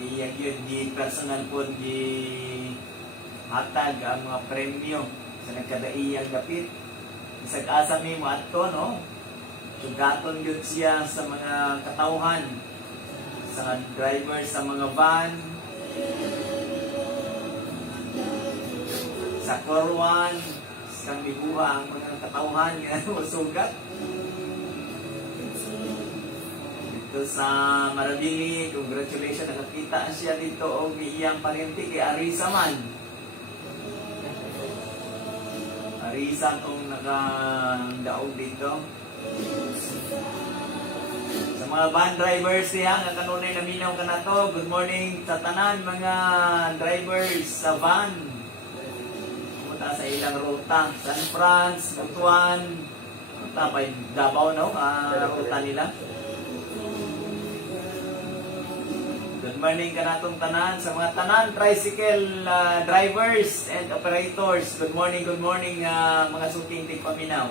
iyang yun, di personal po di hatag ang mga premyo sa nagkadaiyang dapit. Isag asa mi mo ato, no? Sugaton yun siya sa mga katauhan, sa driver sa mga van, sa Corwan, sa Miguha, ang mga katauhan nga sugat. Dito sa Marabili, congratulations, nakakita siya dito o iyang parente kay Arisa man. Arisa kung nakadaog dito. Sa mga van drivers siya, nga kanunay naminaw ka na to, good morning sa tanan mga drivers sa van. Pumunta sa ilang ruta, San Franz, Butuan, tapay Davao, no? Ruta nila. Good morning ka natong tanan sa mga tanan tricycle drivers and operators. Good morning mga suking tigpaminaw.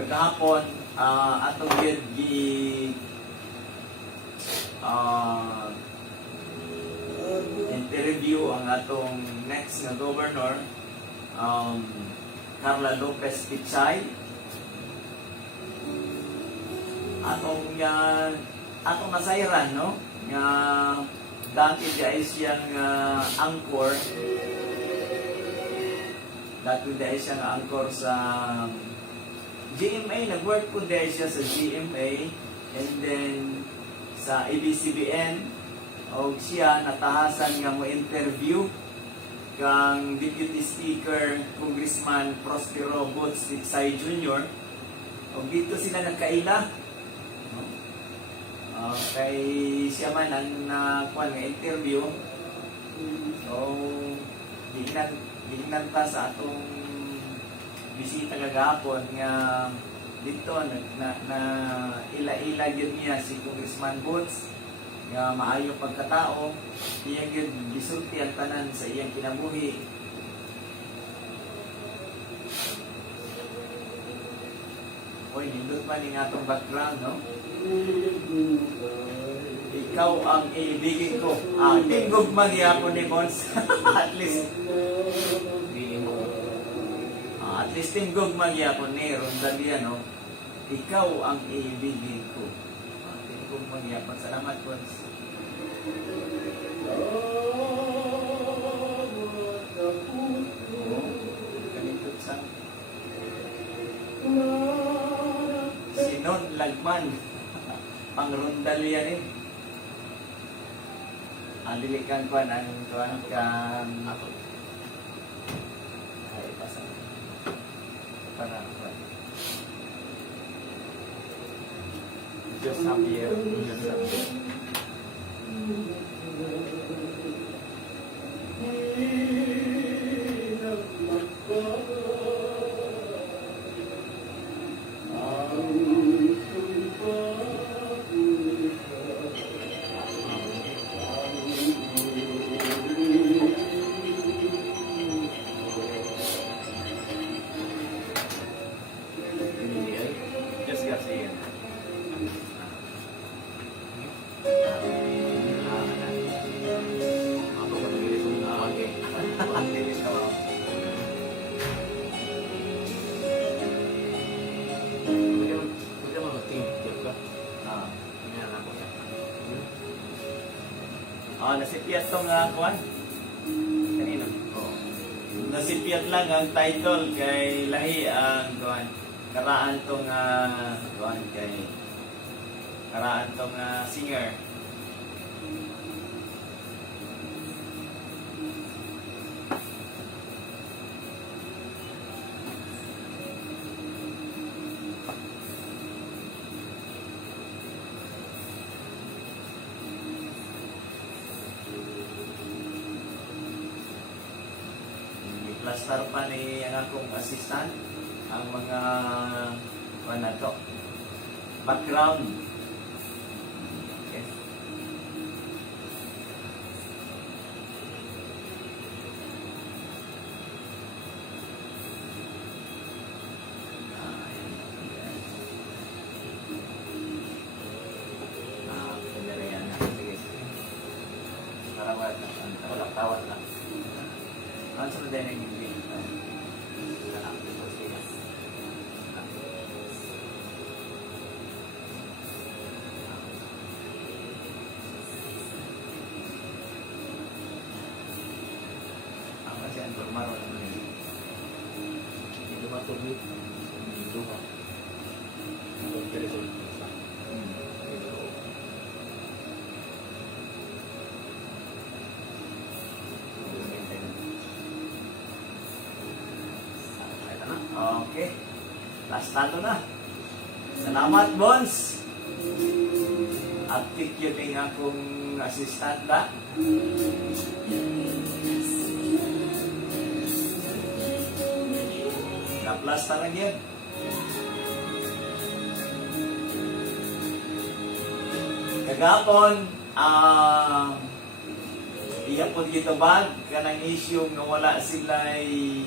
Pagkahapon, atong yun interview ang atong next na governor, Carla Lopez Pichay. Atong nasayran, no? Nga dati dahil siyang angkor. Dati dahil siyang angkor sa GMA. Nag-work po dahil siya sa GMA and then sa ABCBN. O siya natahasan nga mo interview kang Deputy Speaker Congressman Prospero Boots Pichay Jr. O dito sila nagkaila. Kay siya man ang nakuha ng interview. So, dignan ta sa atong bisita kagahapon nga dito na ila-ila yun niya si Congressman Boots nga maayo pagkatao, iyang yun gisulti ang tanan sa iyang kinabuhi. Oy, nindot man yung atong background, no? Ikaw ang iibigin ko. Tinggog magyapon ni Bons. At least tinggog magyapon ni Rondalia, no? Ikaw ang iibigin ko. Tinggog magyapon. Salamat, Bons. Ganitut sa Sinon Lagman. Pang Rondalia ni. Dilikan ko ang tuwan kan ako. Ay, pasang. Para ako. Just Javier. Nasipiyat tong kuwan. Kanino? Nasipiyat lang ang title kay lahi ang kuwan. Karaan tong kuwan kay karaan tong singer. Plaster pa ni ang akong assistant ang mga ano to background. Okay. Tawad lang. Tawad lang. Ano sa din ang hindi? Ang kasi ang formaro naman yun. Hindi matubig. Duha. Ang peresol. Okay. Last tato na. Salamat, Bons. Active yun yung akong assistant na. Na-plus na lang yun. Kagapon, iya po dito bag, kanang issue nga wala sila'y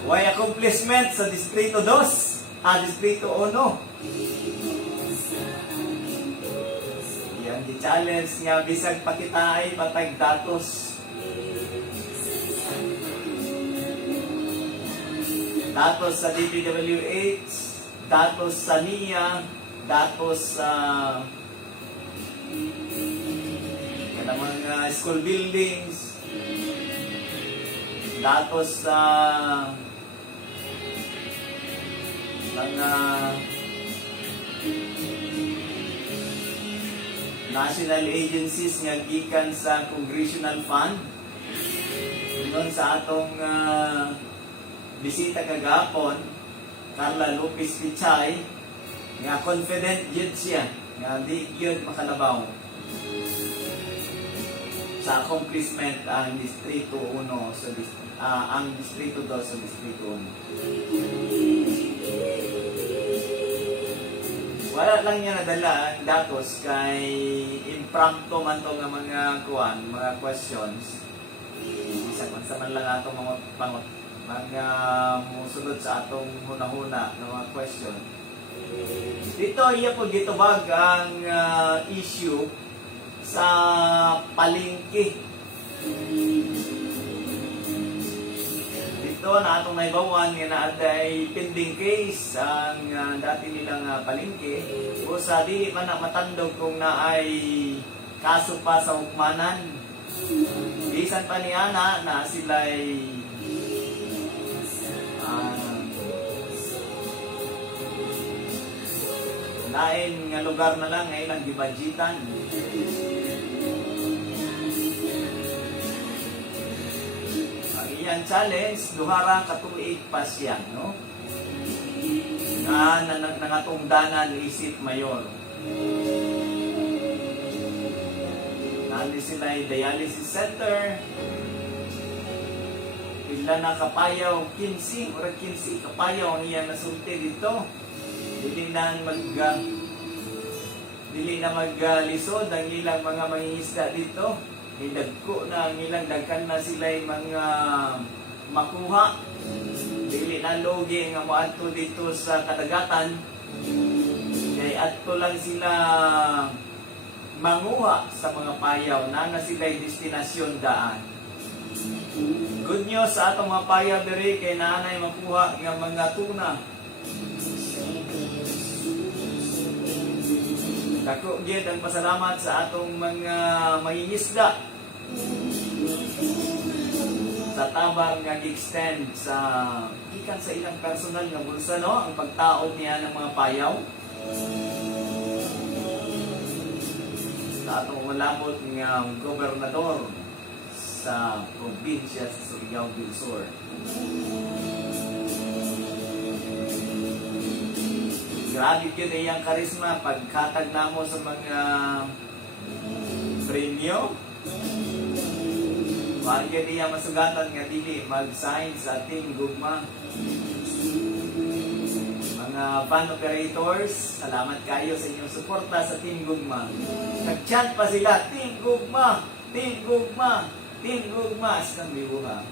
way accomplishment sa Distrito 2, Distrito 1. Yan, di-challenge nga, bisag pakita ay patag datos. Datos sa DPWH, datos sa NIA, datos sa mga school buildings, datos sa mga national agencies nga gikan sa Congressional Fund. Doon sa atong bisita kagapon, Carla Lopez Pichay, nga confident yun siya, nga di yun makalabaw sa accomplishment ang Distrito 1 sa ang Distrito 2 sa Distrito 1. Wala lang niya nadala ang datos kay impromptu man to nga mga kuan, mga questions. Isa man sa man lang atong mga musulod sa atong huna-huna ng mga question. Dito iya po dito bag ang issue sa palengke. Dito na atong naibawan nga naatay pending case ang dati nilang palengke o sa di man na matandog kung naay kaso pa sa hukmanan. Bisan pa ni ana na sila'y lain nga lugar na lang ngayon ang gibadjitan. Ang iyang challenge, duhara katuig pa siya, no? Nga nangatungdanan isip mayor. Nandi sila ay dialysis center. Pila na kapayaw, 15 or 15 kapayaw ang iyang nasulti dito. Dili na maglisod ang ilang mga mangingisda dito. Hidagko na ang ilang dagkan na sila'y mga makuha. Dili na logi nga moadto dito sa kadagatan. Kaya adto lang sila manguha sa mga payaw na sila'y destinasyon daan. Good news sa atong mga payaw diri kay naanay makuha nga mga tuna. Dako gyud ang pasalamat sa atong mga mangingisda sa tabang nga gi-extend sa ikan sa ilang personal nga bulsa, no, ang pagtaod niya ng mga payaw sa atong malabot nga gobernador sa probinsya sa Surigao del Sur. Grabe yun ay ang karisma pagkatag namo sa mga premyo. Bagay niya masugatan nga dili mag-sign sa Team Gugma. Mga fan operators, salamat kayo sa inyong suporta sa Team Gugma. Nag-chant pa sila, Team Gugma, Team Gugma, Team Gugma. Isang bibuha.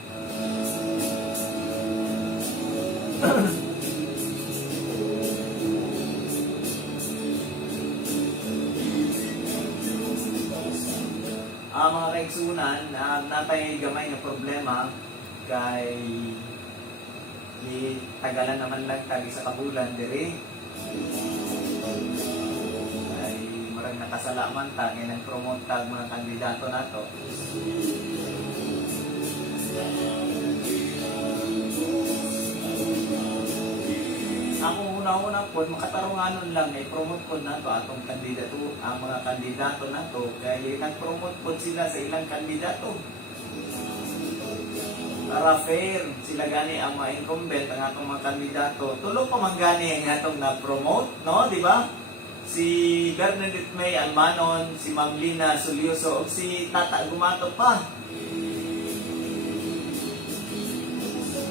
mga kaigsunan, natay gamay nga problema kay tagalan naman lang tagi sa kabulan diri. Ay murag nakasalaman ta kay nag-promote tag mga kandidato nato. Ako una-una po, makatarunganon lang, i-promote po na to atong kandidato, ang mga kandidato na to, kaya nag-promote po sila sa ilang kandidato. Para fair, sila gani ang mga incumbent, ang atong mga kandidato. Tulog pa man gani ang atong na-promote, no? Di ba? Si Bernadette May Almanon, si Ma'am Lina Sulyoso, o si Tata Gumato pa.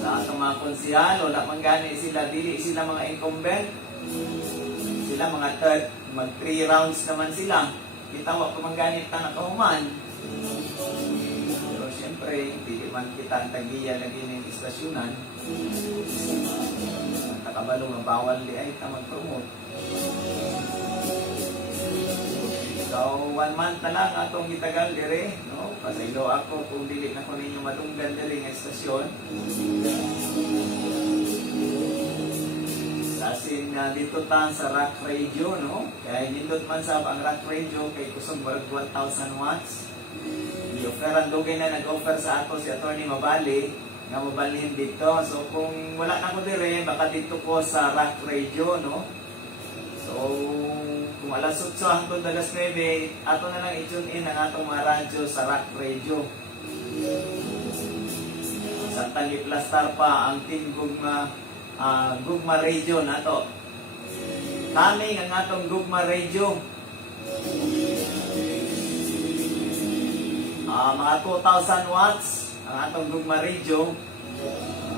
Sa atong mga konsihal, wala man gani sila, dili sila mga incumbent. Sila mga third, mag 3 rounds naman sila. Kita pa man gani tanakahuman. Pero siyempre, hindi man kita ang tagiya lagi ng istasyonan. Nakabalo nga bawal di ay ta mag-promote. So, 1 month na lang atong gitagal dire, no? Pasaylo ako kung dili na ko ninyo madunggan dire nga estasyon. Asin dito ta sa Rock Radio, no? Kaya nindot man sa ang Rock Radio kay kusog barag 1,000 watts. I-offeran dugay na nag-offer sa ato si Attorney Mabali nga mabalhin dito. So kung wala na ko dire, baka dito ko sa Rock Radio, no? So kung alas 8 hangtod alas 9, ato na lang i-tune in ang atong mga radyo sa Rock Radio. Sa Taliplastar pa ang Team Gugma Radio na to. Kami ang atong Gugma Radio. Mga 2,000 watts ang atong Gugma Radio.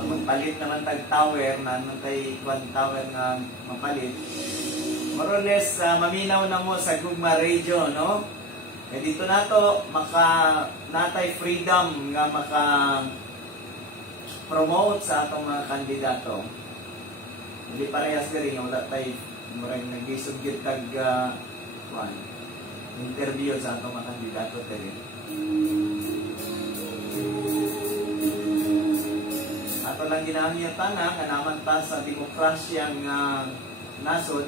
Magpalit naman tag tower na nantay kwan tower nga mapalit. More or less, maminaw na mo sa Gugma Radio, no? E dito na to, natay freedom nga promote sa atong mga kandidato. Hindi parehas ka rin, wala tayo nag-isugyot tag interview sa atong mga kandidato rin. Ato lang ginahiyatan nga naman ta sa demokrasyang nasod,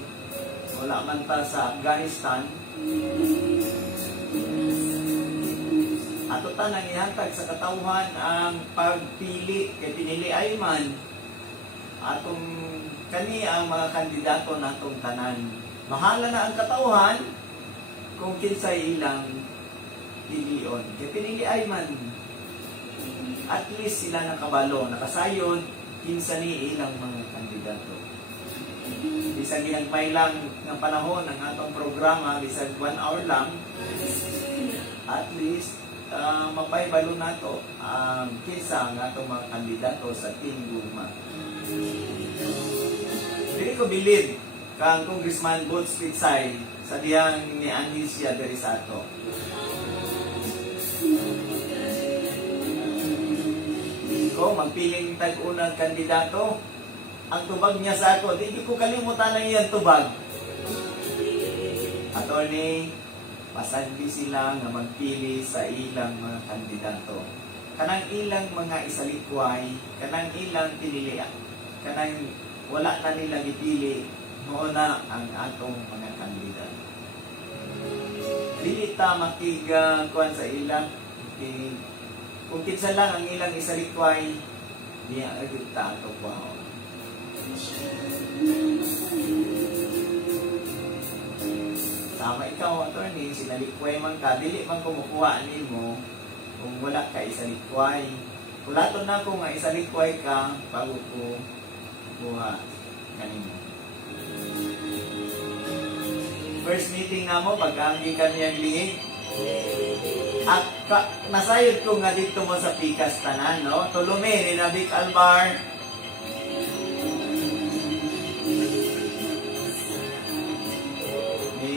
wala man ta sa Afghanistan. Ato ta nang ihantag sa katawhan ang pagpili kay pinili ay man atong kani ang mga kandidato natong tanan. Mahala na ang katawhan kung kinsay ilang pilion. Kay pinili ay man at least sila nakabalo, nakasayod kinsa ni ilang mga kandidato. Bisag ginagmay lang ng panahon ng atong programa, bisag 1 hour lang, at least mapaybalo nato ang kinsa ng atong mga kandidato sa Team Gugma. Dili ko bilid kang Congressman Boots Pitsay sa diyang ni Anicia Derisato. Ko magpiling tag-unang kandidato. Ang tubag niya sa ako, di ko kalimutan na iyang tubag. Attorney, pasandi sila nga magpili sa ilang mga kandidato. Kanang ilang mga isalikway, kanang ilang pinili, kanang wala na nila gipili, muna ang atong mga kandidato. Dili ta makigkuan sa ilang, kung kinsa lang ang ilang isalikway, niya agad ta ato po. Sama ikaw, attorney, sinalikway man ka, dili man kumukuha nimo kung wala ka isalikway. Kulaton na ko nga isalikway ka, bago ko kuha kanimo. First meeting na mo, pag-anggi ka niyang lingid. At nasayod ko nga dito mo sa Pikas tanan, no? Tulume ni Nabik Albar. Ni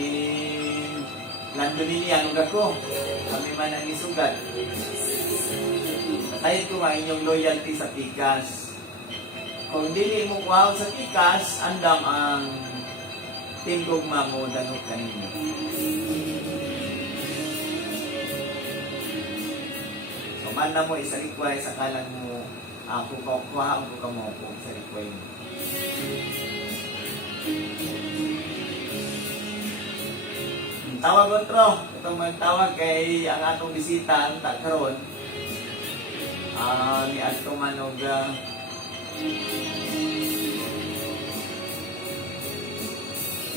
Landonili, anong ako? Kami man ang isugat. Nasayod ko nga inyong loyalty sa Pikas. Kung dili mo kuhaw sa Pikas, andam ang Team Gugma mo danok kanino. man na mo isa request sa kalang mo kuha ko ka mo kung sa request. Tawag otro, itong magtawag kay ang atong bisita ang karon. Ni ato manog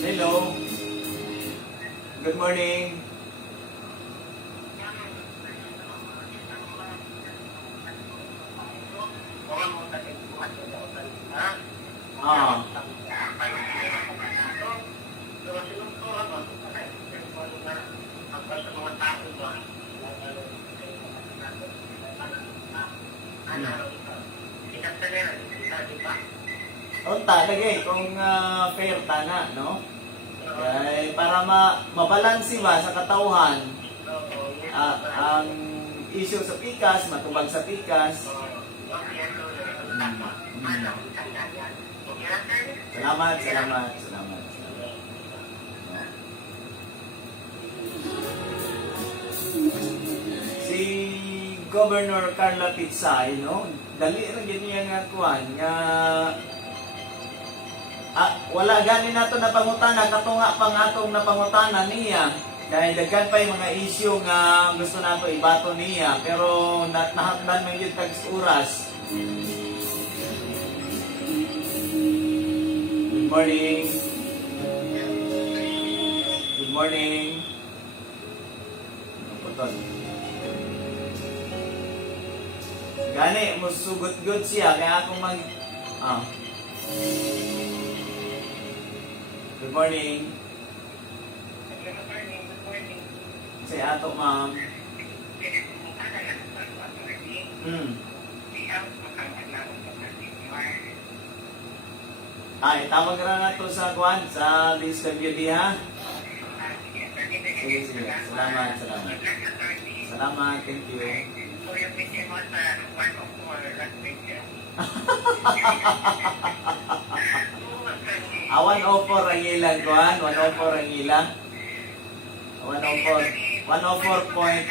hello. Good morning. Ah. Unta lagi kung fair tana, no? Kay para mabalansi ba sa katawhan ang issue sa pikas, matubag sa pikas. Salamat. Si Governor Carla Pitsay, no? Dali ra gyud niya nga kuan nga wala gani nato na pangutana katunga pang atong napangutana niya. Dahil daghan pa yung mga issue nga gusto nato ibato niya pero nahakdan man gyud tag oras. Good morning. Good morning. Putol. Gani, musugot-gut siya kaya akong Good morning. Say ato, ma'am. Tawag na to sa kuan sa DSWD ha. Sige. Salamat. Thank you. Awan offer ang ilang kuan, 104 ang ilang. 104 point.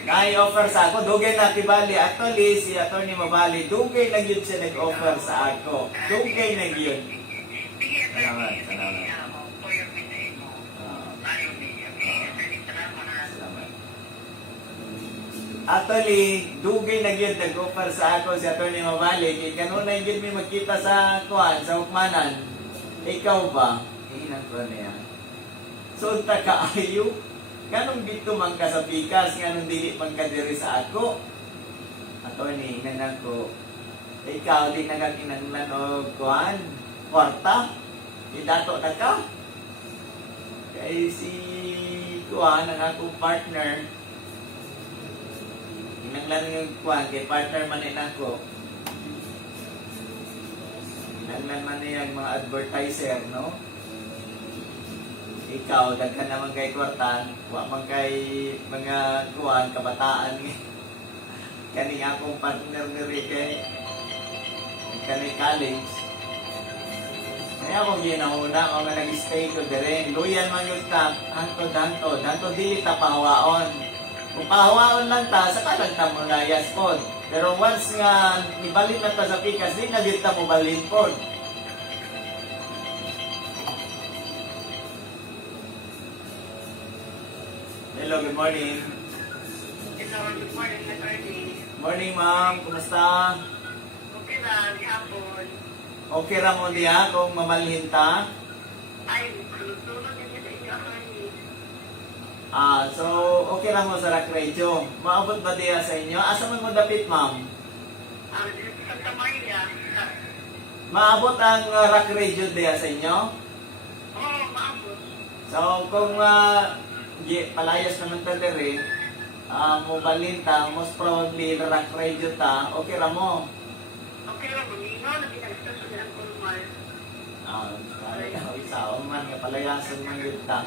Nai-offer sa ako, dugay na tibali. Actually, si Atty. Mabali, dugay na yun siya nag-offer sa ako. Dugay na yun. Salamat. Actually, dugay na yun nag-offer sa ako si Atty. Mabali. Kaya kanunay yun may magkita sa kuhan, sa hukmanan. Ikaw ba? Hinang ko niya. So, takaayo. Ganong dito man ka sa pikas, ganong dili man ka diri sa ako. Attorney, hinang ko. Ikaw, di nagakinanglan o kuhan, kwarta. Idato na ka. Kaya si kuhan, ang akong partner, hinanglan yung kuhan, kay partner man rin ako. Hinanglan man yung mga advertiser, no? Ikaw, daghan naman kay kwartan, wa man kay mga kuhan, kabataan. Kani akong partner ni kay kani college. Kaya akong ginahuna, mga nag-stay ko din. Luyan man yung tap, hantod, dili ta pahawaon. Kung pahawaon lang ta, saka lang ta mo layas pod. Pero once nga, ibalik na ta sa pikas, di na ta mo balin pod. Hello, good morning. Hello, good morning, attorney. Morning, ma'am. Kumusta? Okay na, hapon. Okay ra mo diya kung mamalhin ta? Ay, tulog din sa inyo, attorney. So, okay ra mo sa Rock Radio. Maabot ba diya sa inyo? Asa man mo dapit, ma'am? Santa Maria. Maabot ang Rock Radio diya sa inyo? Oo, maabot. So, kung palayas naman ta diri, mobalin ta, most probably Rock Radio ta, okay ra mo. Okay lang, lumino, nagkinagstasyon ang kulmal. Isa, man, palayasan man yun ta.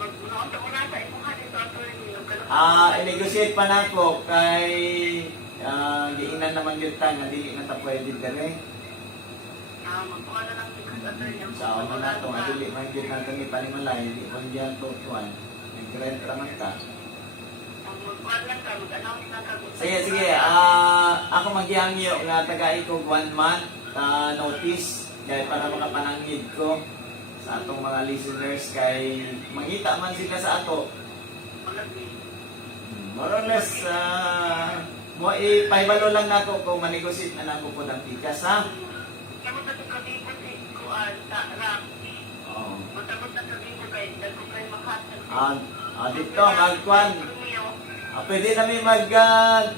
Magbunoon mo na sa imuha dito, attorney. I-negotiate pa na ko kay giinan naman yun ta, nga dili na ta pwede dere. magkuha na lang tikas attorney. Sa ano na ito, nga dili man din natin ni Panimalay, di man diyan to tuwan. Nag-rent naman ka. Magkuha lang ka, mag-announce na ka. Sige. Ako magyangyo nga tagay ko 1 month notice kay para makapanangid ko sa atong mga listeners kay mangita man sila sa ato. More or less, mo ipahibalo lang nako kung manegosyate na nako po ng tikas, ha? Kamot na sabihin ko si Kuan sa rap. Oo. Matapos na sabihin ko kay Dago kay Makasal. Dito, magkuhan. Pwede namin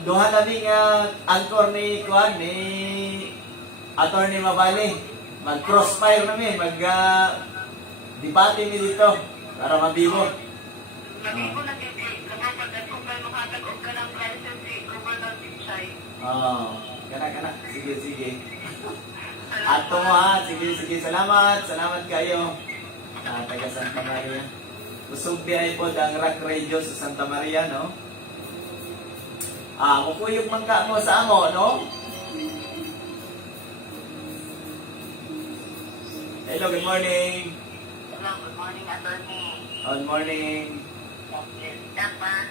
duha namin anchor ni Kuan, ni Attorney Mabali. Mag-crossfire namin, debate mi dito para mabibo. Sabihin ko na kay kapag Dago kay Makasal o ka ng license si Governor Tinchay. Kana. Sige. Ato mo ha. Sige. Salamat kayo. Taga Santa Maria. Usog di ay po ang rock radio sa Santa Maria, no? Mukuyog man ka mo sa amo, no? Hello, good morning. Hello, good morning, attorney. Good morning. Dapat,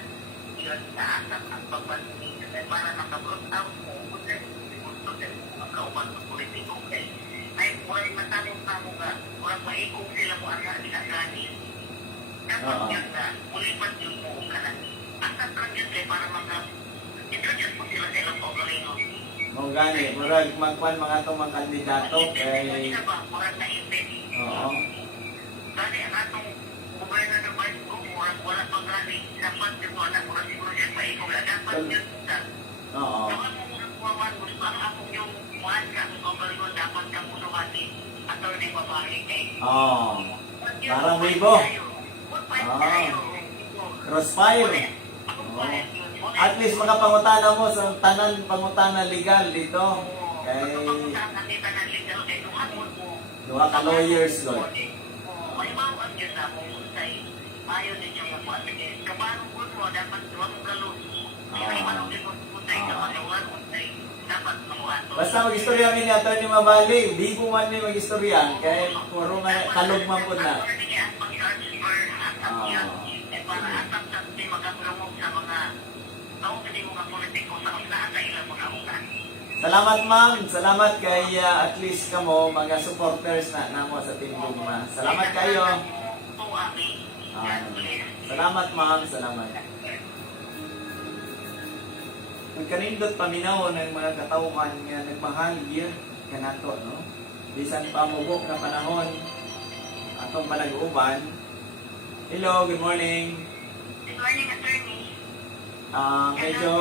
yun sa asap ang papansin kasi para nakabroad out mo, kasi gusto din makaupan sa politiko kay ay buhay matanong na mo ka, walang maikong sila mo ang ginagani. Dapat yan na, ulipat yun mo ka na. Asap lang yun kay para introduce mo sila sa ilang paugalingon. Mong gani, murag magkuhan mga itong mga kandidato kay... Hindi na ba, murag na ipin. Oo. Kasi ang atong gobyerno ng Vice ko, wala pang galing sa fund mo na murag siguro dyan maikong na. Dapat yun sa... Oo. Dapat mo murag kuwaman, gusto ang akong yung muhan ka, kung paugalingon, dapat ka muna mati. Attorney Mabali kay... Oo. Parang wibo. Crossfire. At least makapangutana mo sa tanan pangutana legal dito. Kay duha ka lawyers God. Basta mag-istorya mi ni Atty. Mabali, di ko man ni mag-istorya kay puro nga kalog man po na. Salamat ma'am, salamat kay at least kamo mga supporters na namo sa Team Gugma. Salamat kayo. Salamat ma'am, salamat. Nagkanindot paminaw ng mga katauhan nga nagmahal yun kanato, no? Bisan pa mubok na panahon atong panag-uban. Hello, good morning. Good morning, attorney. Medyo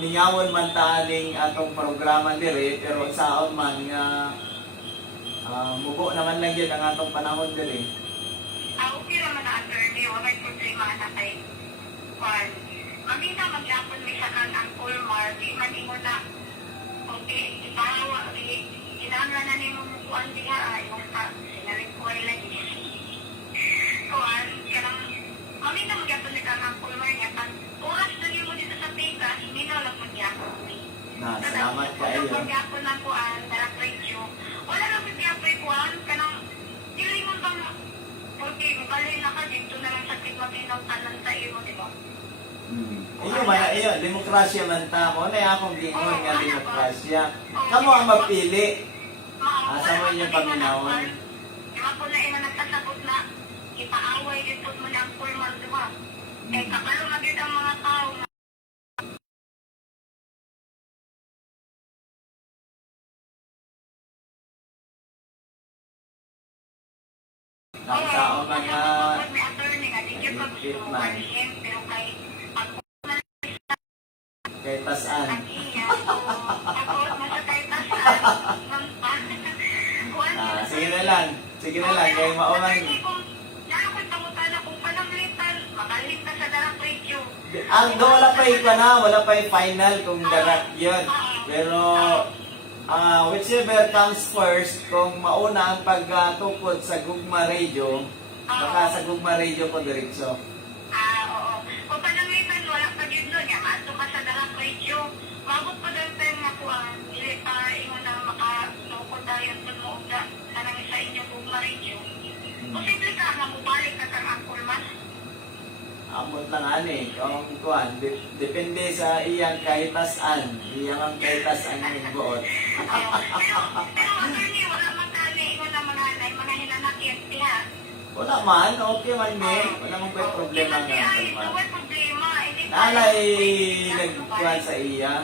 ningawon man taaning atong programa diri pero saon man nga mubo naman lang yun ang atong panahon diri. Okay naman na, attorney. Wala problema na kay Juan. Mamina magyapon may sakan ang Ulmar. Di man imo na. Okay, ipahawa. Inanga na ni mong Juan diha. Imong pa. Sinaling ko ay lagi. Juan, kanang mamina magyapon may sakan ang Ulmar niya. Oras na niyo mo dito sa pika, hindi na lang magyapon. Salamat kayo. Kung magyapon na ko ang darak radio, wala lang magyapon Juan. Kanang dili mo bang okay, mabalhin na ka dito na lang sa tigmaginang tanan sa iyo, di ba? Iyo, demokrasya man ta mo na akong gingon nga demokrasya. Kamo ang mapili. Asa mo inyong paminawon? Diba po na ina nagsasagot na ipaaway dito mo na ang formal, di ba? Eh, kapalo na din ang mga tao na Nagsaon man nga may attorney nga, di siya pa gusto mo kanihim, pero kay kay tasan. Ako, masakay na Sige na lang. Kay mauman. Wala pa yung final kung darat yun. Pero, whichever comes first, kung mauna ang pagtukod sa Gugma Radio, baka sa Gugma Radio ko diretso. Oo. Kung panangitan, wala pa dito niya. Ato ka sa dalang radio. Mabot pa doon tayo nga po ang ingon na makatukod tayo sa kanang sa inyong Bugma region. Posible ka nga mubalik na kang Angkol mas. Amot lang ani, kung kuan, depende sa iyang kahitasan. Iyang ang kahitasan yung buot. Pero attorney, wala man kami ingon na mga hinanakit diha. Wala man, okay man ni. Wala man pa problema nga. Ito ay problema. Nalay nagkuhan sa iya.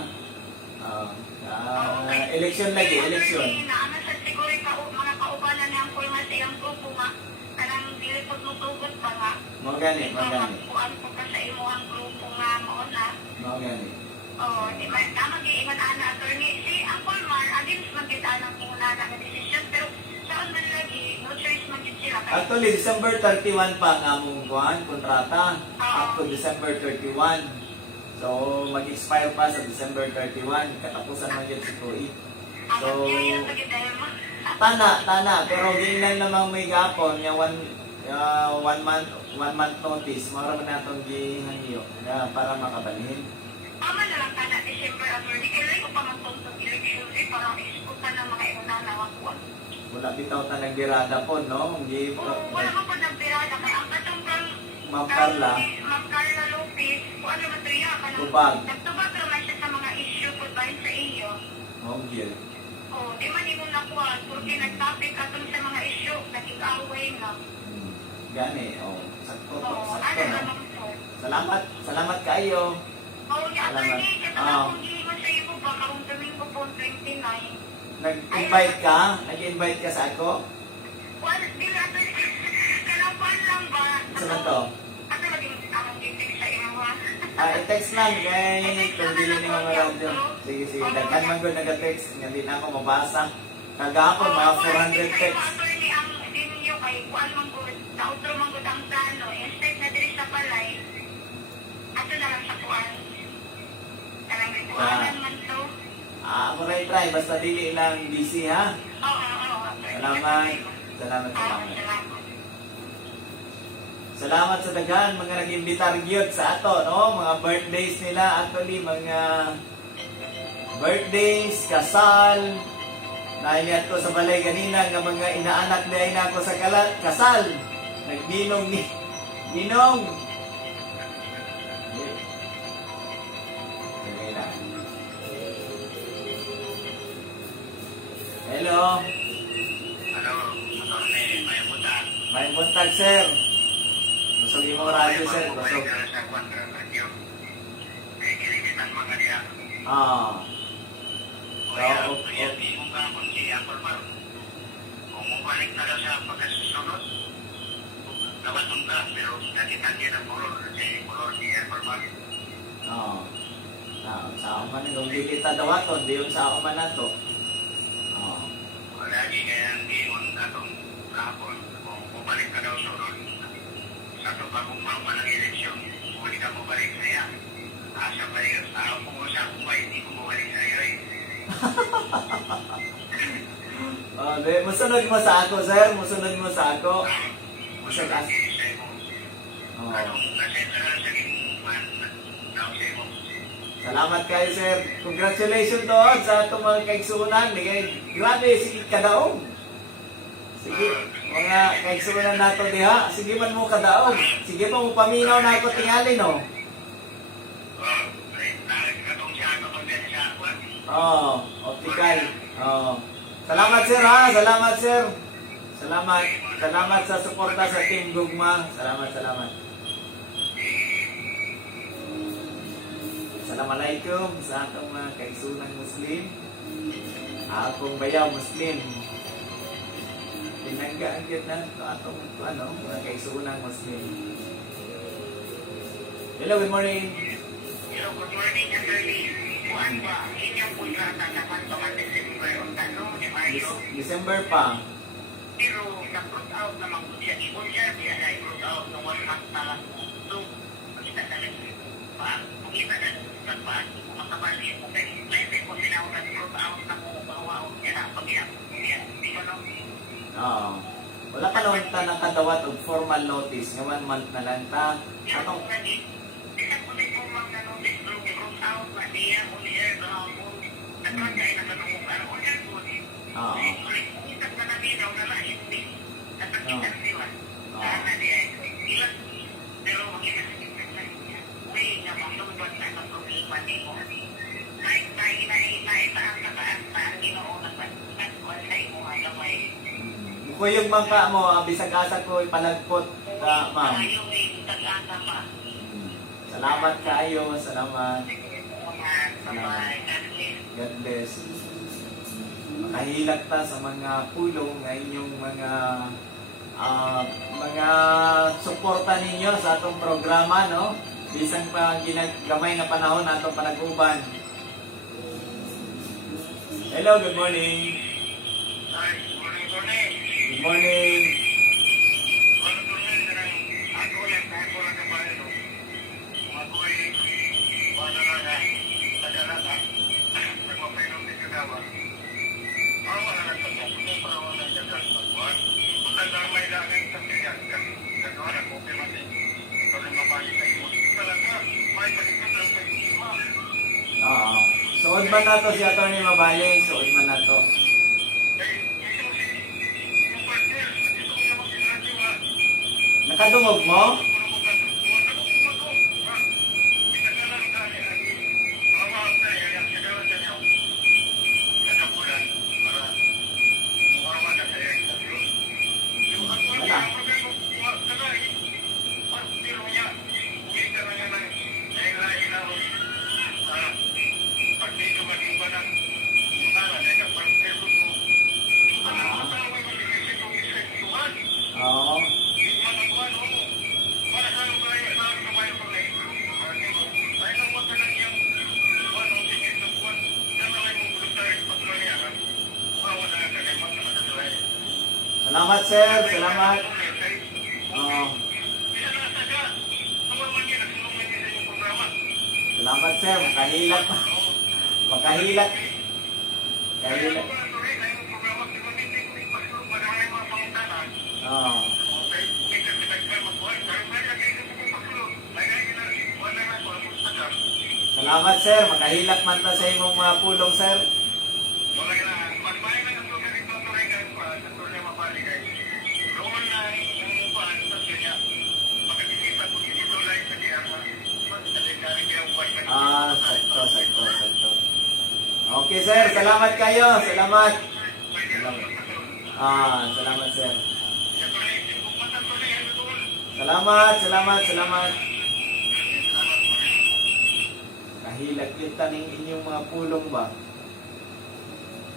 Eleksyon lagi, eleksyon. Naano sa siguro mga kaubalan niyang kulma sa iyang grupo nga. Kanang dili po nutugot pa nga. Mga gani, mga gani. Kuan po ka sa imuhang grupo nga mo na. Mga gani. Oh, di man tama giingon ana attorney si Angkol man agin man gid anang inguna na decision pero saan man lagi no choice man gid sila. Actually, December 31 pa nga mong kuhan, kontrata. Up to December 31. So, mag-expire pa sa December 31. Katapusan man yun si Kuy. So, tana. Pero ginan namang may gapon, yung one month notice, mara man natong gihanyo para makabalhin. Tama na lang kada December attorney kailan ko pa magtuntong election parang iskutan ng mga inguna na wakuan. Wala bitaw ta nagbirada po, no? Wala mo pa nagbirada kaya ang katong Ma'am Carla. Ma'am Carla Lopez, kung ano ba ito yan? Tubag. Nagtubag naman siya sa mga issue po dahil sa iyo. Oh, dear. Oh, di man mo nakuha. Porque nag-topic atong sa mga issue, nag-away na. Gani, oh. Sakto po, Oh, sakto, ano no? naman po? Salamat kayo. Oh, yung Salamat. attorney, kasi akong gihingon sa iyo po ba, karong Domingo po, 29. Nag-invite ka sa ako? Well, di na attorney, kalapan lang ba? Saan na to? Ano laging akong gitik sa iyo, ha? I-text lang kay kung dili ni mga radyo. Sige. Daghan man gud nag-text nga di na ako mabasa. Kagahapon mga 400 text. Attorney, ang ninyo kay kuan man gud, nautro man gud ang plano, instead na diri sa balay, ato na lang sa kuan. Kanang ritualan man to. Ako try basta dili lang busy ha. Oo. Salamat. Salamat sa daghan mga nag-imbitar gyud sa ato, no? Mga birthdays nila, actually mga birthdays, kasal. Naingat ko sa balay ganina nga mga inaanak na ako sa kasal. Nagninong ni Ninong. Hello. May buntag, sir. Busog yung mga radyo, sir. Busog. Ah. Sa ako man, kung di kita dawaton, di yung sa ako man nato. Lagi kaya hindi mo atong kahapon kung bumalik ka daw sunod sa ito pa kung ng eleksyon kung ka bumalik sa iya asa pa rin sa ako kung sa ako ba hindi ko bumalik sa iyo Musunod mo sa ako, sir. Musunod mo sa ako. Musunod sa iyo anong kasi sa man daw sa iyo. Salamat kayo, sir. Congratulations doon sa itong mga kaigsunan. Grabe, sige kadaog. Sige, mga kaigsunan nato diha. Sige man mo kadaog. Sige mo paminaw na ako tingali, no? Optical. Salamat, sir, ha? Salamat, sir. Salamat sa suporta sa Team Gugma. Salamat. Assalamualaikum sa atong mga kaigsunan Muslim. Akong bayaw Muslim. Pinanggaan yun na ito atong mga kaigsunan Muslim. Hello, good morning. Hello, good morning, attorney. Kuan ba, inyong kontrata na man December o tanong ni Mario? December pa. Pero na-prove out naman ko siya. Ibon siya, di na i-prove out ng 1 month na lang. So, makita na rin pa. Makita na nagpaan ko makabali ko kay pwede ko sinaw nag-prove out na ko bawa niya na pag-iyak. Di ba no? Wala pa naman ta nakadawat og formal notice nga 1 month na lang ta. Atong Bisa ko din po mga notice prove out na niya o niya kahapon. Nagkakay na kanong ano o niya po. Kita na interview. Sana di ay. Ilan, pero makikasakit na sa niya. Uy, nga masumbat na ng problema ni mo. Kahit tayo naitaas sa taas na ang ginoo na pagkuhan sa imo alamay. Kung yung bangka mo, bisag asa ko ipalagpot ka, ma'am. Tayo ay tag-asa pa. Salamat kayo, salamat. Bye-bye. God bless. God bless. Makahilag ta sa mga pulong ng inyong mga suporta ninyo sa atong programa, no? Bisang pa ginagamay nga panahon na atong panag-uban. Hello, good morning. Ay, morning, morning. Good morning. Morning, morning. Ako lang, kahit wala ka ba ito. Kung ako'y wala na tagalata, nagpapainom din ka dawa. Wala na sa mga, para wala na sa magbuhat. Kung nagdamay namin sa siyan, gano'n na ko, pimati. Ito rin mabali sa iyo. Talaga, may palikot lang sa iyo. Oo. Suod man na to si Atty. Mabaling. Suod man na to. Nakadungog mo? Oo. Salamat, sir. Salamat. Oo. Salamat, sir. Makahilat pa. Makahilat. Kahilat. Oo. Salamat, sir. Makahilat man ta sa imong mga pulong, sir. Sakto, sakto, sakto. Okay, sir. Salamat kayo. Salamat. Salamat, sir. Salamat, salamat, salamat. Kahilag yung taning inyong mga pulong ba?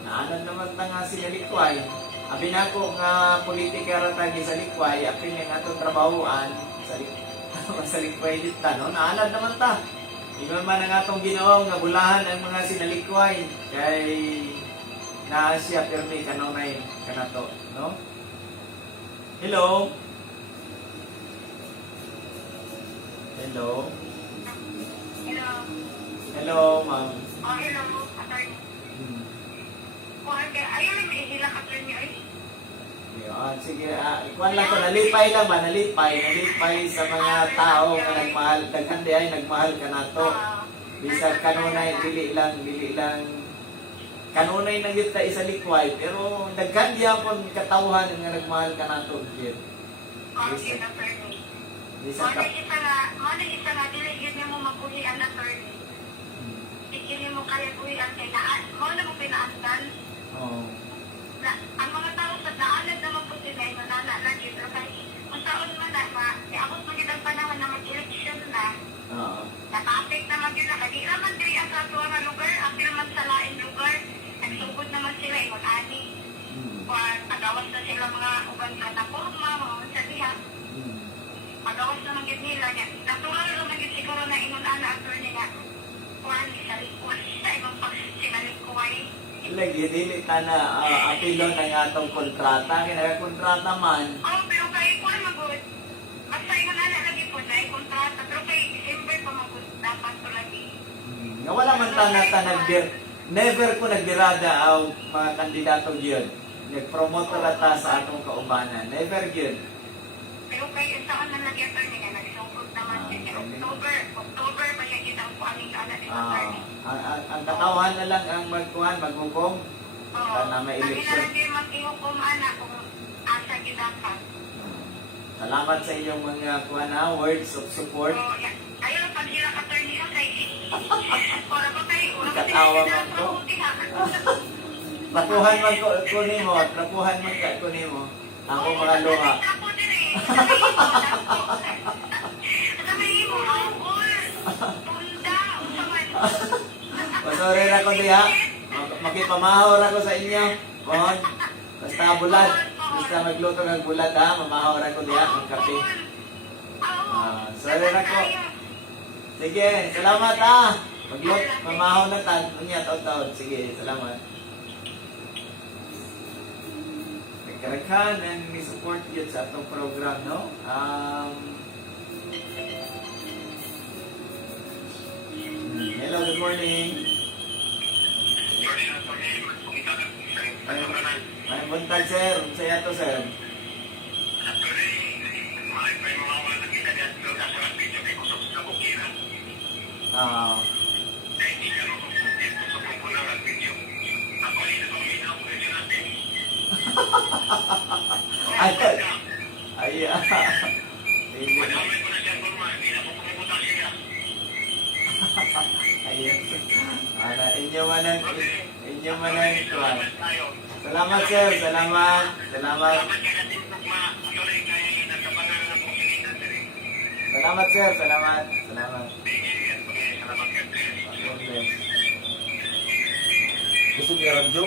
Naanan naman ta nga sila likway. Abi na ko nga politika ratagi sa likway, apin yung atong trabahoan sa likway dita, no? Naanan naman ta. Iman man ang atong Ginoo nga bulahan ang mga sinalikway kay naa siya pirmi kanunay kanato, no? Hello. Hello. Hello. Hello, ma'am. Oh, hello. Attorney. Ayaw lang may ilang attorney ay. Sige, ikuan lang ko, nalipay lang ba? Nalipay sa mga tao nga nagmahal, daghandi ay nagmahal ka na to. Bisag kanunay, dili lang, kanunay na yun ta isa likway, pero daghandi akong katawhan nga nagmahal ka na to. Okay, attorney. Bisag ka, Muna isa nga, dili yun mo magbuhian, attorney. Hindi mo kaya buhian kay daan. Muna mo pinaasdan. Na, ang mga tao sa daanan naman po sila ay manana na dito. Kasi kung taon man na, abot mo din ang panahon na mag-election na, nakapit naman yun na. Kadi naman diri ang katuwa nga lugar, apil man sa laing lugar, nagsugod naman sila, ani. Pagawas na sila mga uban ka na forma, mga mansaliha. Pagawas naman yun nila. Natural naman yun siguro na inunana ang turn nila. Kuhan, sa likway, sa ibang pagsinalikuway. lagi dili ta na apilo ng atong kontrata, kinaka-kontrata man. Pero kay ko magud. Basta inunana lagi po na kontrata, pero kay December pa magud dapat to lagi. Nga wala man ta never ko nagdirada ang mga kandidato gyud. Nag-promote ra ta sa atong kaubanan. Never gyud. Pero kay saan man lagi ato niya nagsugod naman siya. October pa yan kita ang kuaning ana ni attorney. Ang katawhan na lang ang maghukom Oo. na may election. Ang ilang din mag-ihukom ana kung asa gidakan. Salamat sa inyong mga words of support. So, ayaw na pag sila attorney o kay Ora ba kayo? Katawa man ko. Trapuhan man ko nimo, trapuhan man ko nimo. Ako mga luha. Ako din eh. Sabihin mo, all. Tunda. Usaman. Pasore ra ko diha. Makipamahor ako sa inyo. Kon. Basta bulat. Basta magluto ng bulat ha. Mamahor ako diha ng kape. Sorry na ko. Sige, salamat ha. Mamahor na tan. Unya taon-taon. Sige, salamat. Nagkaraghan and may support yun sa atong program, no? Hello, good morning. Ay, buntag, sir. Saya to, sir. Ah, ay, ay, hindi. Ayan. Inyo manan kuwan. Salamat, sir. Salamat. Salamat. Salamat, sir. Salamat. Salamat. Gusto niya radyo?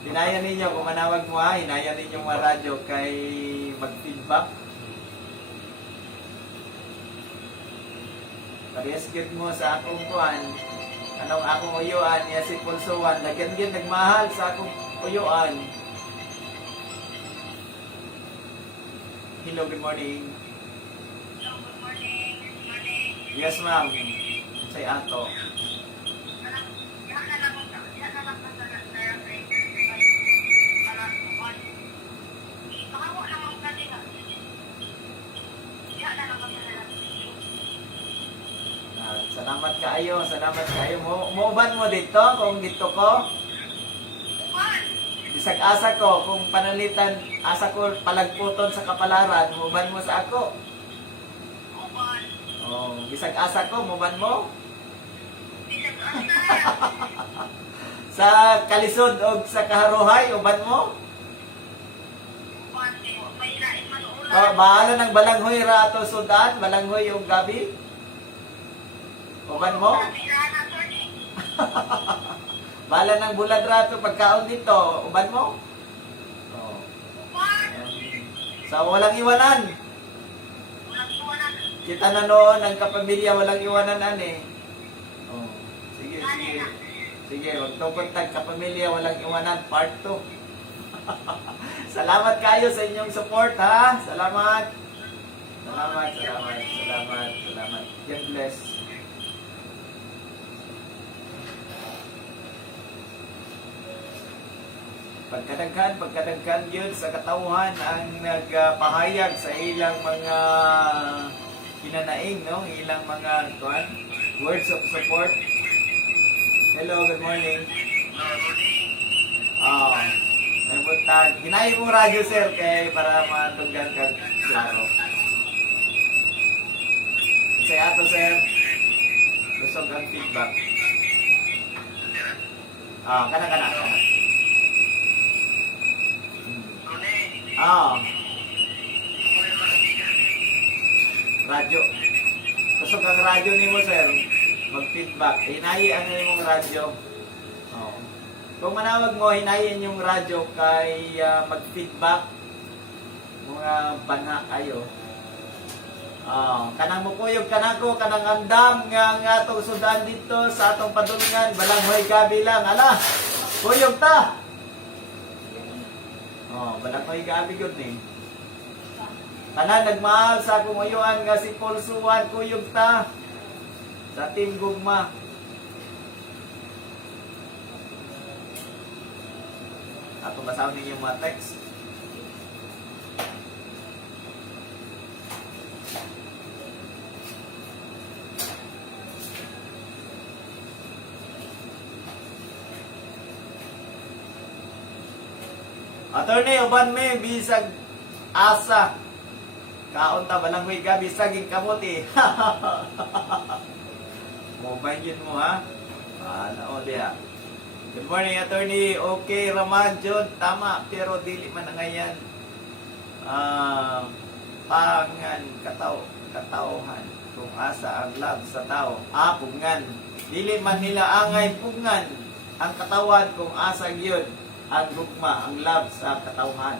Hinaya ninyo, kung manawag mo ha, hinaya ninyo mga radyo kay mag-feedback. Pag-escute mo sa akong kuhan, anong akong uyuan, niya si Pulsuan, lagyan nagmahal sa akong uyuan. Hello, good morning. Hello, good morning. Good morning. Yes, ma'am. Say ato. Salamat kayo. Muuban mo dito kung dito ko. Bisag asa ko kung panalitan asa ko palagputon sa kapalaran, muuban mo sa ako. Oh, bisag asa ko, muuban mo. Sa kalisod o sa kaharuhay, uban mo. Oh, bahala ng balanghoy ra ato sudan, balanghoy yung gabi. Uban mo. Bahala ng bulad ra ato pagkaon dito, uban mo. Oh. Sa walang iwanan. Kita na noon ang kapamilya walang iwanan ani. Oh. Sige. Sige, magtungkol tag kapamilya walang iwanan part 2. Salamat kayo sa inyong support ha. Salamat. Salamat. God bless. Pagkadaghan yun sa katauhan ang nagpahayag sa ilang mga kinanaing, no? Ilang mga words of support. Hello, good morning. May buntag. Hinahin mo radyo, sir, kay para matunggan ka klaro. Kasi ato, sir, gusto kang feedback. Kana. Radyo. Gusto kang radyo ni mo, sir. Mag-feedback. Hinahin ang mong radyo. Kung manawag mo, hinayin yung radyo kay mag-feedback. Mga bana kayo. Kanang mukuyog kanako, kanang andam nga atong sudan dito sa atong padulungan. Balanghoy gabi lang. Ala, kuyog ta! Balanghoy gabi yun eh. Tanan nagmahal sa akong uyuan nga si Paul Suwan, kuyog ta. Sa Team Gugma. Ato basahon ninyo mga text. Attorney, uban may bisag asa. Kaunta ba lang may gabi saging kamuti. Mobayin mo ha. Ano diya. Good morning, attorney. Okay, Ramadjod. Tama, pero dili man na ngayon. Pangan, katauhan. Kung asa ang love sa tao. Pugngan. Dili man nila angay pugngan. Ang katawan kung asa gyud ang gugma, ang love sa katauhan.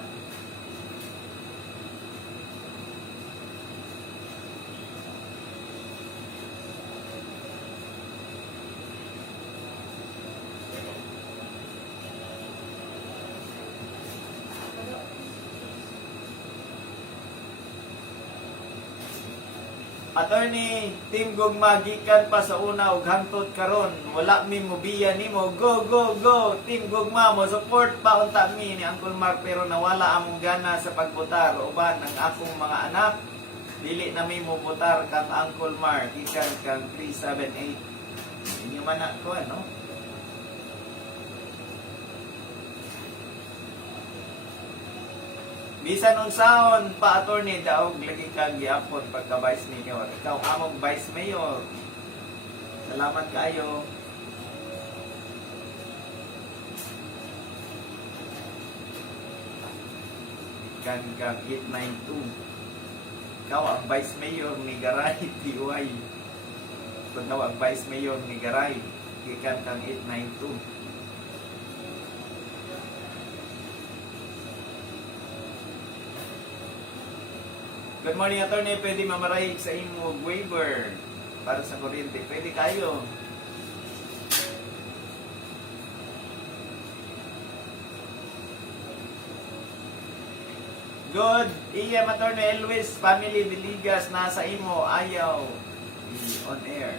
Attorney, team gugma gikan pa sa una ug hangtod karon wala mi mobiya nimo. Go go go team gugma mo support pa unta mi ni Uncle Mark pero nawala among gana sa pagbotar uban ang akong mga anak dili na mi mo botar kang Uncle Mark gikan kang 378. Inyo man ako ano. Bisan unsaon pa attorney daog lagi kang giapon pagka vice mayor. Ikaw among vice mayor. Salamat kayo. Kan kang 892. Ikaw ang vice mayor ni Garay TY. Ikaw ang vice mayor ni Garay. Ikan kang 892. Good morning, attorney. Pwede mamarahig sa imo waiver para sa kuryente. Pwede kayo. Good. Iya, attorney Elvis, family Villegas, nasa imo, ayaw. On air.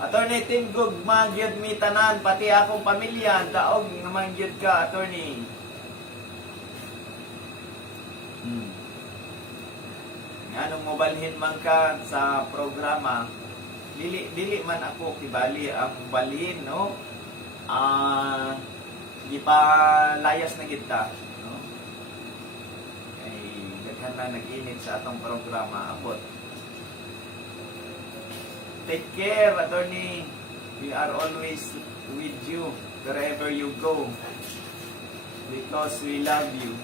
Attorney Tim Gugma, gyud mi tanan, pati akong pamilya, daog naman gyud ka, attorney. Anong mobalhin man ka sa programa, dili man ako kibali ang balhin, no? Gipalayas na kita, no? Ay, daghan na nag-init sa atong programa, abot. Take care, attorney. We are always with you wherever you go. Because we love you.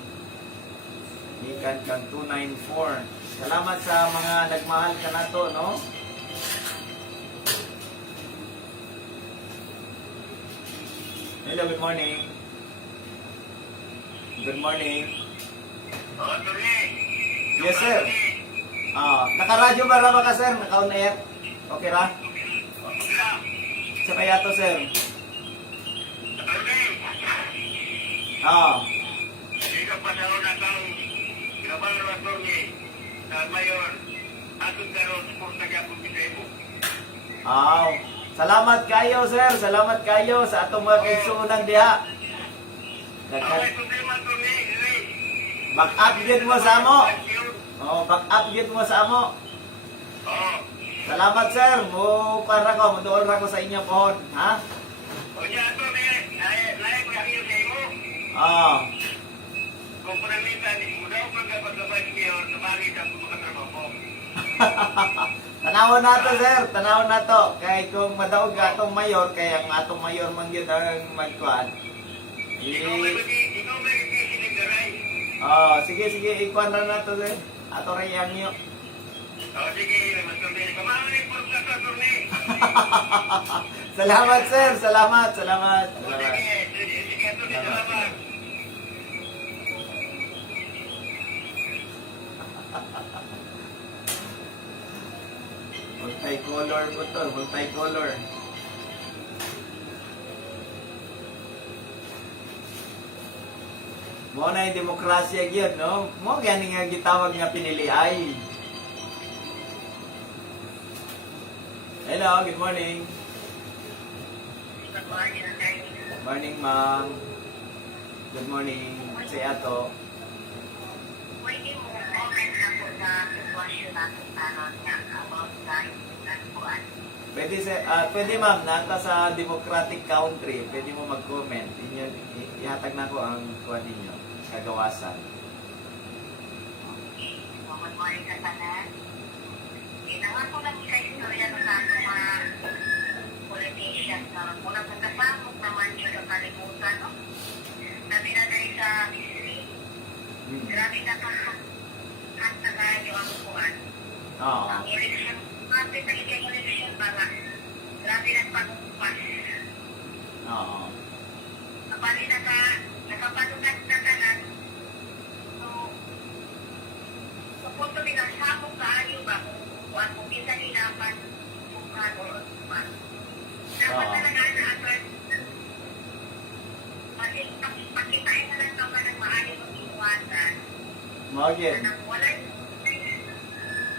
Ikan kang 294. Salamat sa mga nagmahal ka na to, no? Hello, good morning. Good morning. Attorney. Yes, sir. Nakaradyo ba ra ba ka, sir? Naka-on air? Okay ra? Sa kaya to, sir? Hindi ka pa sa una kang gabang attorney na mayor atong karon kung nagapong bisebo. Salamat kayo, sir. Salamat kayo sa atong mga kaigsuunan diha. Ay, problema attorney. Back up yun mo sa amo. Back up yun mo sa amo. Salamat, sir. Para ko, muduol ra ko sa inyo pohon, ha? O niya attorney, lahat ko yung sa imo. Kung panamitan, mudaw kang kapag-gabay niyo, namangit ang kumakatrabaho. Tanawon na to, sir. Tanawon na to. Kaya kung madaog atong mayor, kaya ang atong mayor man yun ang magkuhan. Ikaw may magiging garay. Sige. Ikuan na to, sir. Ato rin yan nyo. Sige, attorney. Kamangin po sa attorney. Salamat, sir. Salamat. Sige, attorney. Salamat. Multicolor po to. Multicolor. Mo na yung demokrasya gyud, no? Mo gani nga gitawag nga piniliay. Hello, good morning. Good morning, ma'am. Good morning. Si Ato. Pwede mo comment na po sa natin karon nga about sa nagpuan. Pwede ma'am, nata sa democratic country, pwede mo mag-comment. Ihatag na ko ang kuha ninyo, kagawasan. Okay, so good morning sa tanan. Ginawa ko lang sa istorya ng ating mga politicians na unang nagkasabot naman yun ang kalimutan, no? Sabi na tayo sa history, grabe na hasta tayo ang kuwan. Oo. Ang election, natin na election para grabe na pagumpas. Oo. Kapali na nakapalugat na tanan. So, punto nila sabong kaayo ba kung kita nila patukan o man. Dapat talaga na agad pakitain na lang naman ng maayos ng iwasan. Magin.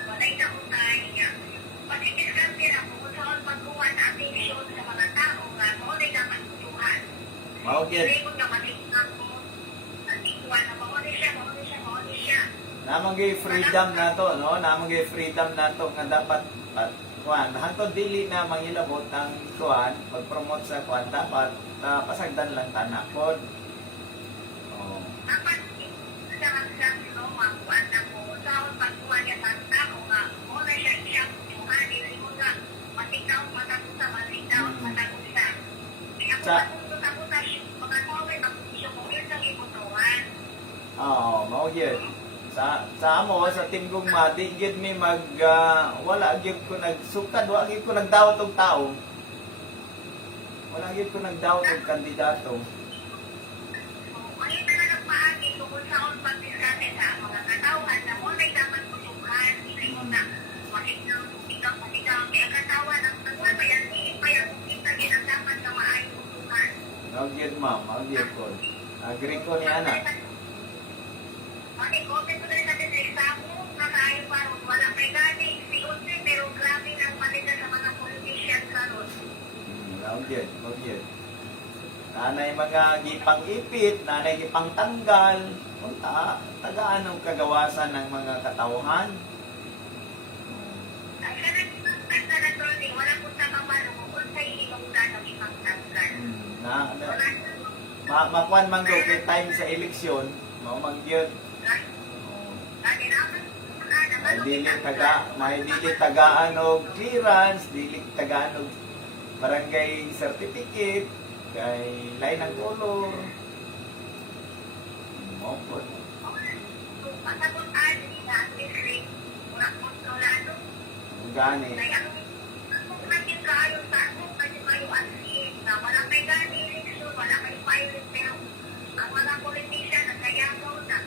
Walay na utay niya. Pag-ikiskante na kung saan pagkuhan na atensyon sa mga tao nga muli na magtutuhan. Magin. Hindi ko na matignan ko ang ikuhan na mauli siya. Namagay freedom na to, no? Namagay freedom na to nga dapat kuan. Hantod dili na mangilabot ang kuan, pag-promote sa kuan dapat pasagdan lang tanak pod. Oh. Dapat sa no magkuhan na po saan pagkuhan niya sa tao nga muna siya siyang tuhan hindi mo nga matikaw matagusa kaya Sa- kung matagusa siya pagkakawin ang siya mo yun ang ibutuhan. Oo, mao gyud. Sa amo sa Team Gugma, di gyud mi wala gyud ko nagsukad, wala gyud ko nagdawat og tao. Wala gyud ko nagdawat og kandidato. Ngayon na lang paagi kung saan pagdiskate sa mga katawan na mo may dapat kutukan hindi mo na matikaw kaya katawan ang tagwan pa yan kita din ang dapat na maayong kutukan. Mao gyud ma'am, mao gyud ko. Agree ko ni ana. Open ko na rin natin sa eksamo na tayo parang walang may gani si Unse pero grabe ng matiga sa mga politician karon. Mao gyud, mao gyud. Nanay mga gipang ipit, nanay gipang tanggal, unta tagaan ang kagawasan ng mga katawhan. Ang kanang na trolling wala po sa mamalo kung sa ilonggan ng ibang tanggal. Makuan man daw kay time sa eleksyon, mao man gyud. Dili tagaan og clearance, dili tagaan og barangay certificate, kay lain ang color. Mao po. Pasabutan nila ang district, muna kontrolado. Gani. Kaya kung naging kaayon sa kung kayo ang siya na walang may gani election, wala kayo pilot pero ang mga politician nagkayaw na.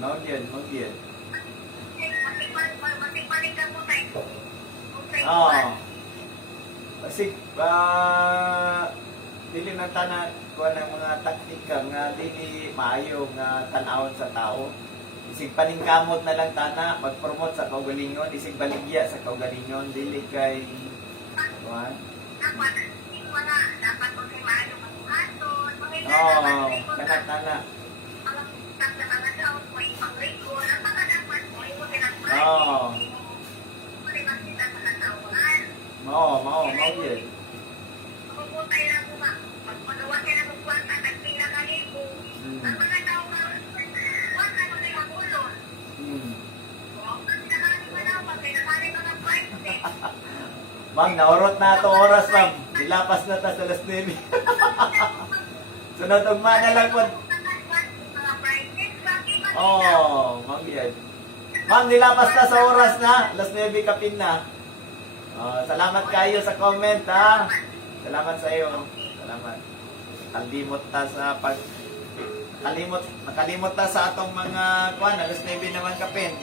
Mao gyud, mao gyud. Matikmaling ka mo tayo. Oo. Kasi dili na tanan kuan ang mga taktika nga dili maayo nga tan-awon sa tao. Isig paningkamot na lang tana mag-promote sa kaugalingon, isig baligya sa kaugalingon, dili kay kuan. Dapat kung may maayo mabuhaton, mga Oo, kana tana. mga tao mo ibang record, ang mga dapat mo imo pinag-practice. Oo. Makita sa katawan. Mao gyud. Pagputay na mo ba? Pagpagawa ka na magkwanta, nagpila ka libo. Ang mga tao nga, wala mo na yung ulon. Pag nakani mo na, pag may nakani mo ng practice. Ma'am, naurot na atong oras, ma'am. Nilapas na ta sa last 9. Sunod ugma na lang po. Mga practice, lagi ba Oh, ma'am yan. Ma'am, nilapas na sa oras na. Last 9 kapin na. Salamat kayo sa comment, ha. Salamat sa iyo. Salamat. Nakalimot ta sa nakalimot ta sa atong mga kuan, alas 9 naman kapin.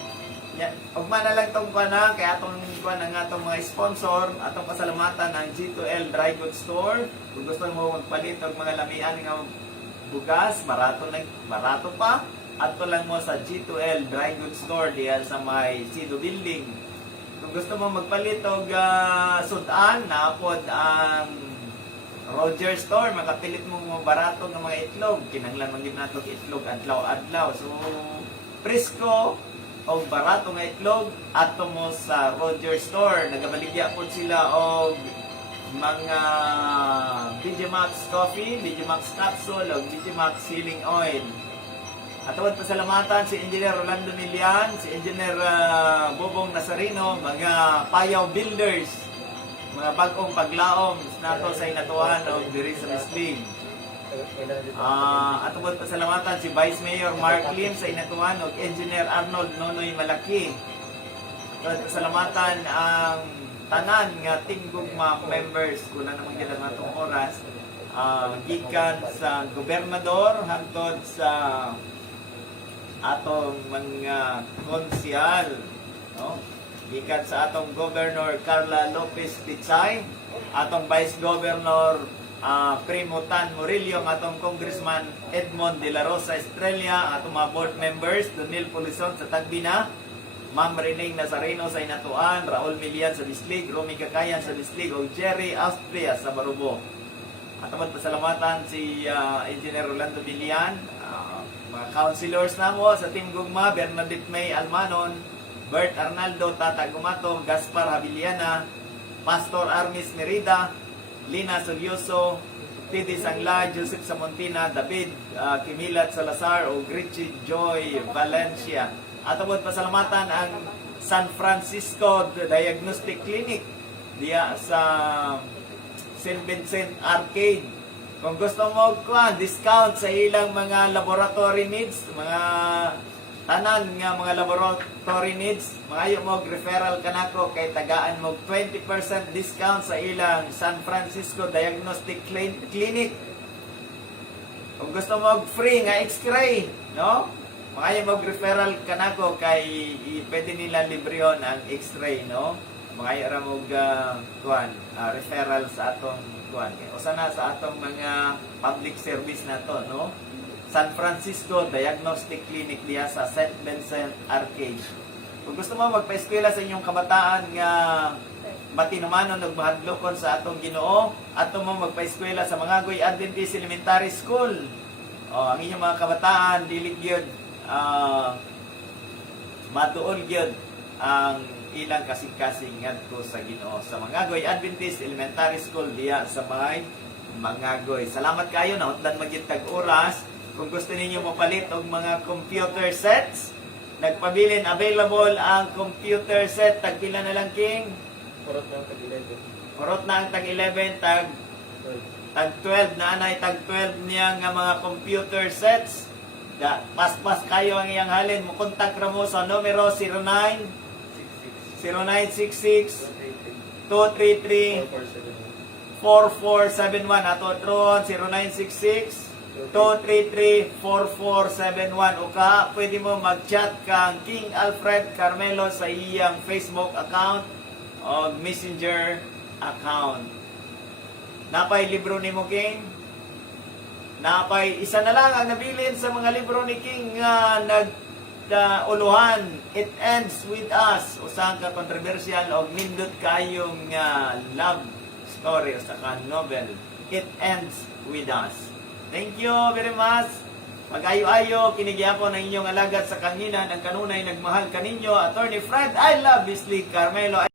Yeah. Ugma na lang tong kuan na kay atong kuan ang atong mga sponsor, atong pasalamatan ang G2L Dry Goods Store. Kung gusto mo magpalit og mga lamian nga bugas, barato pa. Adto lang mo sa G2L Dry Goods Store diyan sa may Sido Building. Kung gusto mo magpalit og sudan, naapod ang Roger Store, makapilit mo mga barato ng mga itlog. Kinahanglan man gyud nato itlog adlaw-adlaw. So, Frisco, og barato nga itlog ato mo sa Roger Store. Nagabaligya po sila og mga Digimax Coffee, Digimax Capsule, o Digimax Healing Oil. At awad pasalamatan si Engineer Rolando Milian, si Engineer Bobong Nazarino, mga Payaw Builders, mga bagong paglaom nato sa inatuan o diri sa Misling. At awad pasalamatan si Vice Mayor Mark Lim sa inatuan o Engineer Arnold Nonoy Malaki. At awad pasalamatan ang tanan nga tinggugma members kuna naman gila nga itong oras gikan sa gobernador hangtod sa atong mga konsyal, no? Gikan sa atong Governor Carla Lopez Pichay, atong Vice Governor Primo Tan Murillo, atong Congressman Edmond De La Rosa Estrella, atong mga board members Donil Polison sa Tagbina, Ma'am Reneng Nazareno sa Inatuan, Raul Milian sa Bislig, Romy Kakayan sa Bislig, o Jerry Austria sa Barubo. At naman pasalamatan si Engineer Rolando Milian, mga councilors na mo sa Team Gugma, Bernadette May Almanon, Bert Arnaldo, Tata Gumato, Gaspar Habiliana, Pastor Armis Merida, Lina Solioso, Titi Sangla, Joseph Samontina, David Kimilat Salazar, o Gritchie Joy Valencia. At abot pasalamatan ang San Francisco Diagnostic Clinic diya sa St. Vincent Arcade. Kung gusto mo discount sa ilang mga laboratory needs, mga tanan nga mga laboratory needs, maayo mo referral kanako kay tagaan mo 20% discount sa ilang San Francisco Diagnostic Clinic. Kung gusto mo free nga X-ray, no? Maayo mo referral kanako kay pwede nila libryon ang X-ray, no? Maayo ra mo referral sa atong kuan. O sana sa atong mga public service na to, no? San Francisco Diagnostic Clinic diya sa St. Vincent Arcade. Kung gusto mo magpa-eskwela sa inyong kabataan nga matinumanon ug mahadlokon sa atong Ginoo, ato mo magpa-eskwela sa Mangagoy Adventist Elementary School. O ang inyong mga kabataan dili gyud matuol gyud ang ilang kasing-kasing ngadto sa Ginoo sa Mangagoy Adventist Elementary School diya sa may Mangagoy. Salamat kayo na hutdan magitag oras. Kung gusto ninyo mapalit og mga computer sets, nagpabilin available ang computer set tagpila na lang king Kurot na ang tag-11. Kurot na ang tag 11 tag 12 na anay tag 12 niya nga mga computer sets. Pas kayo ang iyang halin mo kontak ra mo sa numero 0966 233 4471 ato tron 0966 233-4471 o ka pwede mo mag-chat kang King Alfred Carmelo sa iyang Facebook account o Messenger account. Napay libro ni mo King? Napay isa na lang ang nabilin sa mga libro ni King nga nag-uluhan. It Ends With Us. Usang ka controversial o nindot kayong love story o saka novel. It Ends With Us. Thank you very much. Mag-ayo-ayo, kinigyapo ng inyong alagad sa kanginan ang kanunay nagmahal kaninyo. Attorney Fred, I love Bislig Carmelo.